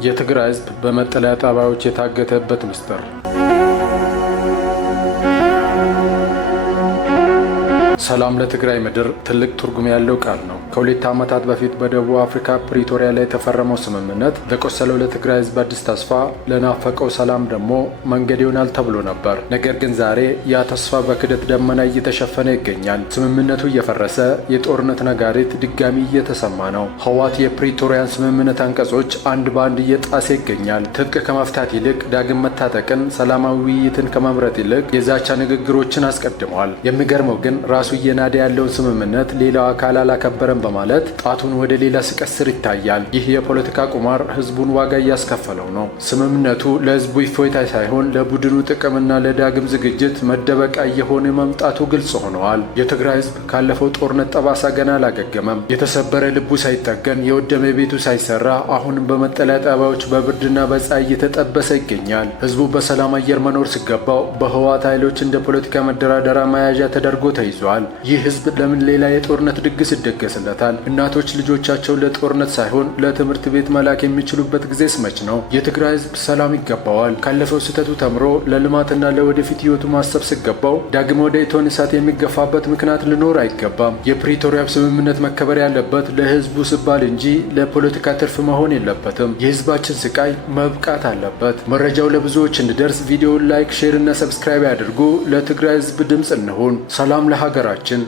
የትግራይ ሕዝብ በመጠለያ ጣቢያዎች የታገተበት ምስጢር። ሰላም ለትግራይ ምድር ትልቅ ትርጉም ያለው ቃል ነው። ከሁለት ዓመታት በፊት በደቡብ አፍሪካ ፕሪቶሪያ ላይ የተፈረመው ስምምነት ለቆሰለው ለትግራይ ሕዝብ አዲስ ተስፋ፣ ለናፈቀው ሰላም ደግሞ መንገድ ይሆናል ተብሎ ነበር። ነገር ግን ዛሬ ያ ተስፋ በክደት ደመና እየተሸፈነ ይገኛል። ስምምነቱ እየፈረሰ፣ የጦርነት ነጋሪት ድጋሚ እየተሰማ ነው። ህወሓት የፕሪቶሪያን ስምምነት አንቀጾች አንድ በአንድ እየጣሰ ይገኛል። ትጥቅ ከመፍታት ይልቅ ዳግም መታጠቅን፣ ሰላማዊ ውይይትን ከመምረጥ ይልቅ የዛቻ ንግግሮችን አስቀድሟል። የሚገርመው ግን ራሱ እየናደ ያለውን ስምምነት ሌላው አካል አላከበረም በማለት ጣቱን ወደ ሌላ ሲቀስር ይታያል። ይህ የፖለቲካ ቁማር ህዝቡን ዋጋ እያስከፈለው ነው። ስምምነቱ ለህዝቡ እፎይታ ሳይሆን ለቡድኑ ጥቅምና ለዳግም ዝግጅት መደበቂያ እየሆነ መምጣቱ ግልጽ ሆነዋል። የትግራይ ህዝብ ካለፈው ጦርነት ጠባሳ ገና አላገገመም። የተሰበረ ልቡ ሳይጠገን፣ የወደመ ቤቱ ሳይሰራ አሁንም በመጠለያ ጣቢያዎች በብርድና በፀሐይ እየተጠበሰ ይገኛል። ህዝቡ በሰላም አየር መኖር ሲገባው በህወሓት ኃይሎች እንደ ፖለቲካ መደራደሪያ መያዣ ተደርጎ ተይዟል። ይህ ህዝብ ለምን ሌላ የጦርነት ድግስ ይደገስለታል? እናቶች ልጆቻቸውን ለጦርነት ሳይሆን ለትምህርት ቤት መላክ የሚችሉበት ጊዜስ መች ነው? የትግራይ ህዝብ ሰላም ይገባዋል። ካለፈው ስህተቱ ተምሮ ለልማትና ለወደፊት ህይወቱ ማሰብ ሲገባው ዳግም ወደ እቶን እሳት የሚገፋበት ምክንያት ሊኖር አይገባም። የፕሪቶሪያ ስምምነት መከበር ያለበት ለህዝቡ ሲባል እንጂ ለፖለቲካ ትርፍ መሆን የለበትም። የህዝባችን ስቃይ መብቃት አለበት። መረጃው ለብዙዎች እንዲደርስ ቪዲዮውን ላይክ፣ ሼር እና ሰብስክራይብ ያድርጉ። ለትግራይ ህዝብ ድምፅ እንሁን። ሰላም ለሀገራችን።